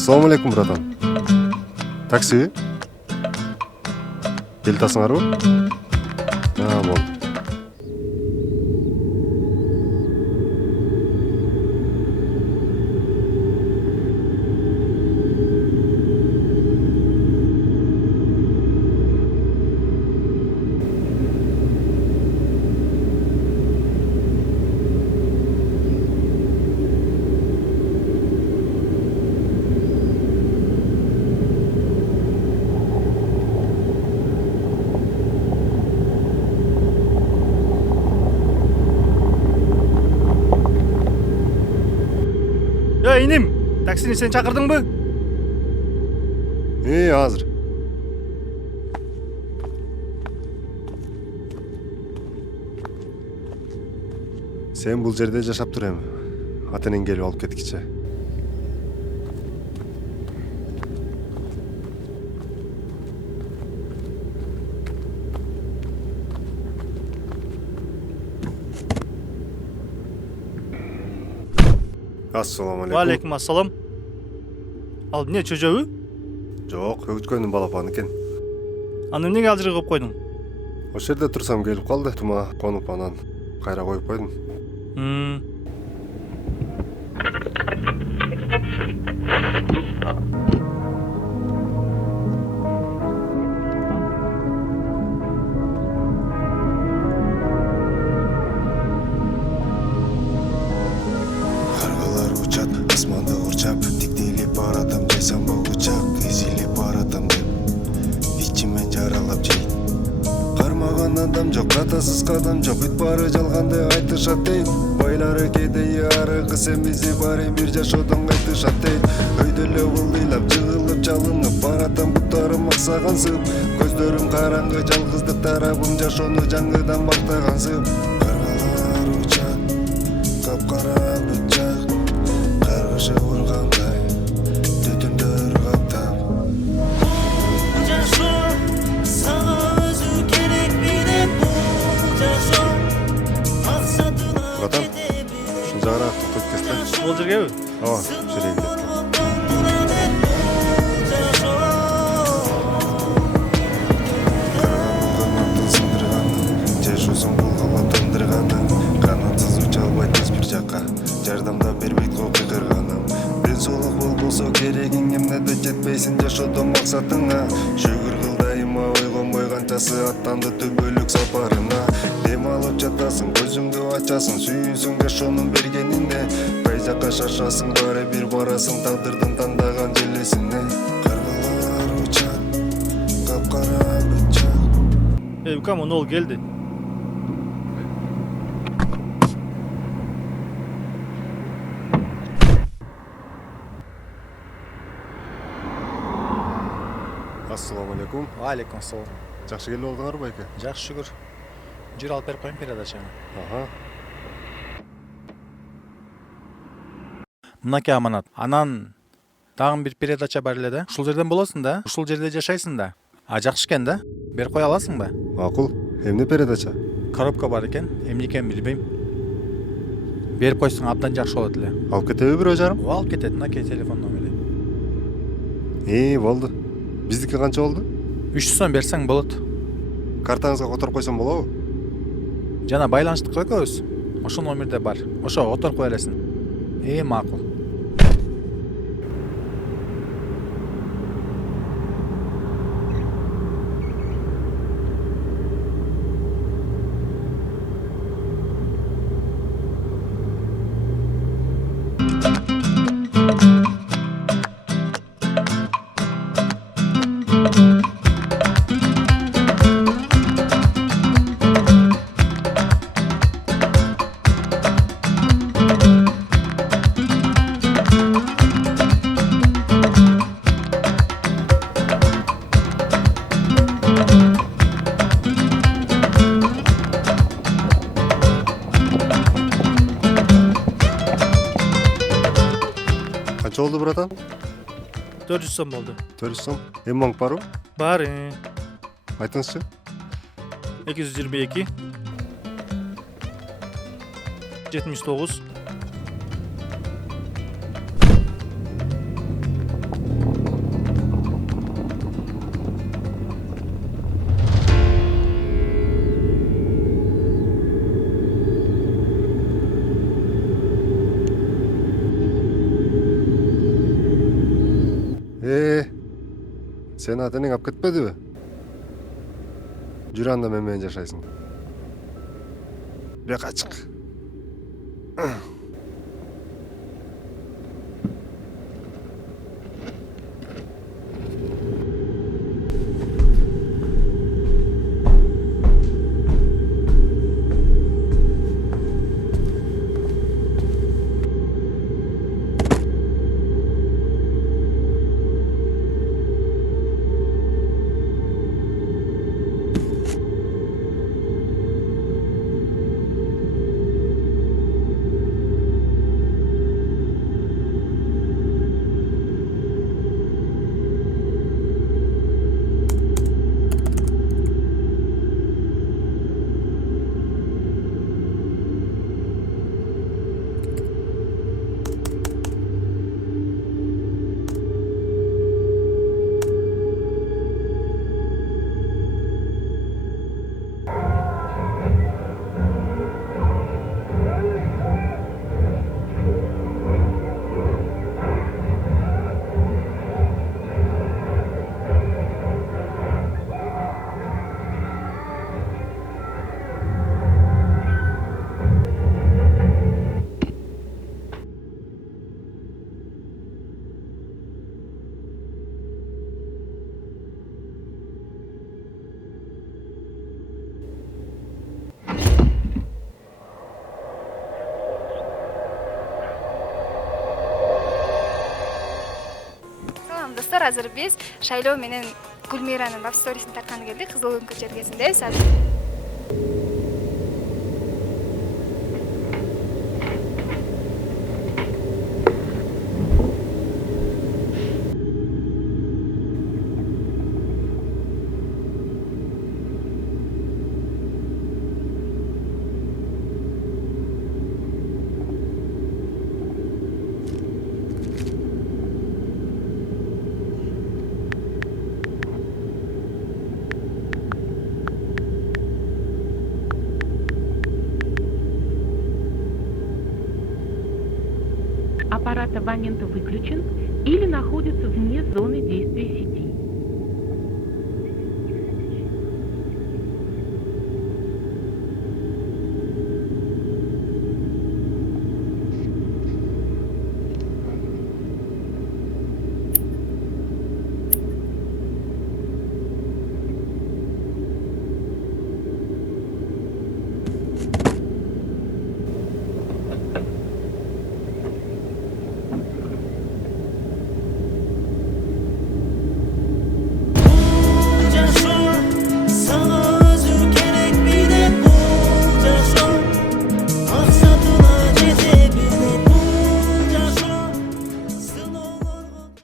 Ассаламу алейкум, братан. Такси? Келтасыңарбы? Болду. Иним, таксини сен чакырдыңбы? Азыр. Сен бул жерде жашап тур эми. Атенен келип алып кеткиче. Ассаламу алейкум. Алейкум ассалам. Ал эмне чөжөбү? Жок, өгүткөнүн балапаны экен. Аны эмнеге ал жерге коюп койдуң? Ошол жерде турсам келип калды, тума конуп анан кайра коюп койдум. Каргалар учат, асманды курчап, тиктелип баратам, жайсам учак, эзилип баратам деп, ичимен жаралап жейт. Кармаган адам жок, катасыз кадам жок, бүт баары жалганды айтышат дейт. Байлары кедейи арыгы семизи баары бир жашоодон кайтышат дейт. Өйдө эле ылдыйлап, жыгылып, жалынып баратам, буттарым аксагансып, көздөрүм караңгы, жалгыздык тарабым жашоону жаңыдан бактагансып. Каргалар учат, капкара бычак, каргышы ургандай, түтүндөр каптап. Жашоо сага өзү керекпи деп бул жашоо максатына Братан, ушул жагыраак токтоп кетсең. Бул жергеби? Ооба, жерге келет. Жашоосун булгалап тындырганың, канатсыз уча албайтсыз бир жакка, жардамда бербейт го кыйкырганым. Ден соолук болбосо керегиң эмнеде жетпейсиң жашоодон максатыңа. Шүгүр кыл дайыма ойгонбой канчасы аттанды түбөлүк сапарына. Дем алып жатасың, көзүңдү ачасың, сүйүнсүң жашоонун бергенине. Кай жакка шашасың, баары бир барасың тагдырдын тандаган желесине. Каргалар учат, капкара бычак. Укам ол келди. Ассаламу алейкум. Алейкум ассалам. Жакшы келип алдыңарбы байке? Жакшы шүгүр. Жүр алып берип коюм передачаны. Мынакей аманат. Анан дагы бир передача бар эле да. Ушул жерден болосуң да. Ушул жерде жашайсың да. Жакшы экен да. Берип кое аласыңбы? Макул. Эмне передача? Коробка бар экен. Эмне экенин билбейм. Берип койсоң абдан жакшы болот эле. Алып кетеби бирөө жарым? Алып кетет. Мынакей телефон номери. Болду. Биздики канча болду? 300 сом берсең болот. Картаңызга которуп койсом болобу? Жана байланыштык экөөбүз. Ошол номерде бар. Ошого которуп кое бересиң. Макул. Канча болду, братан? 400 сом болду. 400 сом. Эми банк барбы? Бар. Айтыңызчы. 222 79 Сени атаң алып кетпедиби? Жүр анда мен менен жашайсың. Бияка чык. Салам достор, азыр биз Шайлоо менен Гүлмиранын лав сторисин тартканы келдик. Кызыл Өңкүр жергесиндебиз азыр. Аппарат абонента выключен или находится вне зоны действия сети.